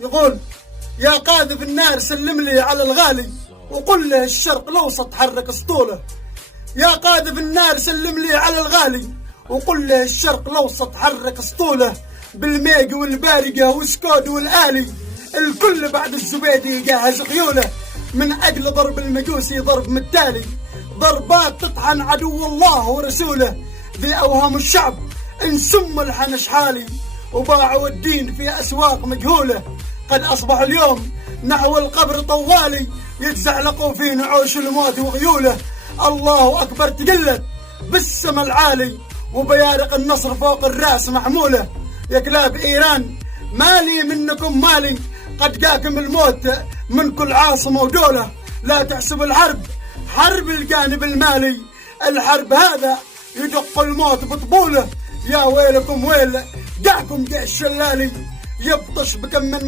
يقول: يا قاذف النار سلم لي على الغالي وقل له الشرق الاوسط حرك اسطوله. يا قاذف النار سلم لي على الغالي وقل له الشرق الاوسط حرك اسطوله. بالميق والبارقه والسكود والالي الكل بعد الزبيدي يجهز خيوله. من اجل ضرب المجوسي ضرب متالي، ضربات تطحن عدو الله ورسوله. في اوهام الشعب انسم الحنش حالي وباعوا الدين في اسواق مجهوله. قد اصبح اليوم نحو القبر طوالي يتزعلقوا في نعوش الموت وغيوله. الله اكبر تقلت بالسما العالي وبيارق النصر فوق الراس محموله. يا كلاب ايران مالي منكم مالي، قد جاكم الموت من كل عاصمه ودوله. لا تحسبوا الحرب حرب الجانب المالي، الحرب هذا يدق الموت بطبوله. يا ويلكم ويل جاكم جيش شلالي يبطش بكم من